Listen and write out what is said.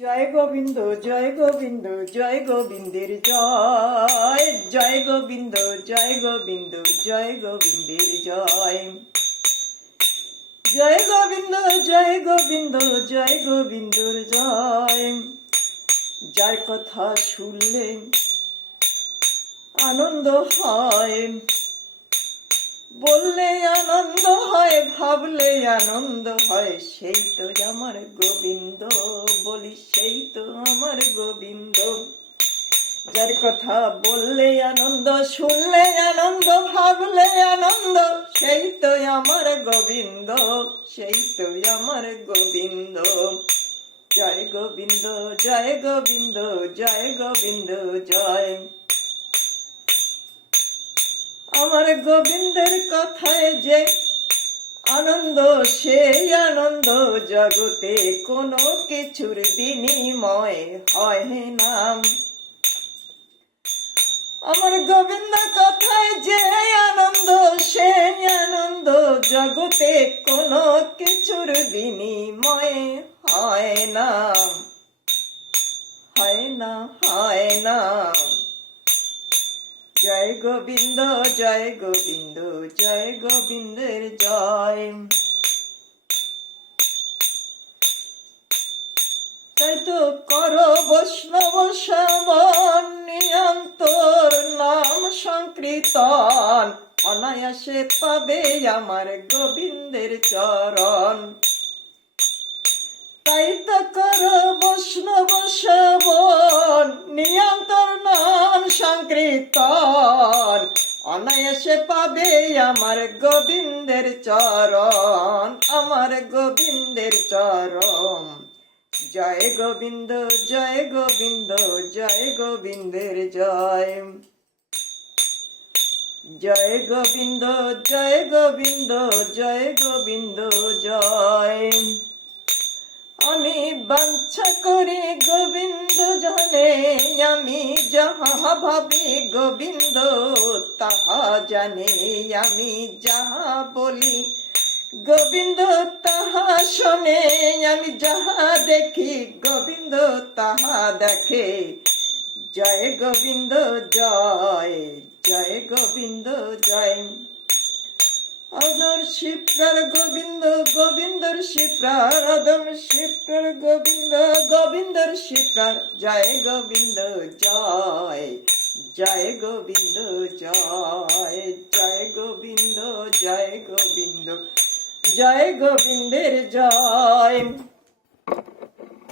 জয় গোবিন্দ জয় গোবিন্দ জয় গোবিন্দের জয় জয় গোবিন্দ জয় গোবিন্দ জয় গোবিন্দের জয় জয় গোবিন্দ জয় গোবিন্দ জয় গোবিন্দর জয়। যার কথা শুনলে আনন্দ হয়, বললে আনন্দ হয়, ভাবলে আনন্দ হয়, সেই তো আমার গোবিন্দ। বলি সেই তো আমার গোবিন্দ। যার কথা বললে আনন্দ, শুনলে আনন্দ, ভাবলে আনন্দ, সেই তো আমার গোবিন্দ, সেই তো আমার গোবিন্দ। জয় গোবিন্দ জয় গোবিন্দ জয় গোবিন্দ জয়। আমার গোবিন্দের কথায় যে আনন্দ, সেই আনন্দ জগতে কোনো কিছুর বিনিময় হয় না। আমার গোবিন্দ কথায় যে আনন্দ, সেই আনন্দ জগতে কোনো কিছুর বিনিময় হয় না, হয় না, হয় না। জয় গোবিন্দ জয় গোবিন্দ জয় গোবিন্দের জয়। তাই তো করো বৈষ্ণব শ্রবণ, নিরন্তর নাম সংকীর্তন, অনায়াসে পাবে আমার গোবিন্দের চরণ। তাই তো করো বৈষ্ণব শ্রবণ, নিরন্তর নাম সংকীর্তন, অনায়াসে পাবে আমার গোবিন্দের চরণ, আমার গোবিন্দের চরণ। জয় গোবিন্দ জয় গোবিন্দ জয় গোবিন্দের জয়। জয় গোবিন্দ জয় গোবিন্দ জয় গোবিন্দ জয়। আমি বাঞ্ছা করি গোবিন্দ জানে, আমি যাহা ভাবি গোবিন্দ তাহা জানে, আমি যাহা বলি গোবিন্দ তাহা শোনে, আমি যাহা দেখি গোবিন্দ তাহা দেখে। জয় গোবিন্দ জয় জয় গোবিন্দ জয়। অদর শিপ্রার গোবিন্দ গোবিন্দর শিপ্রার, অদম শিপ্রার গোবিন্দ গোবিন্দর শিপ্রার। জয় গোবিন্দ জয় জয় গোবিন্দ জয় জয় গোবিন্দ জয় গোবিন্দ জয় গোবিন্দের জয়।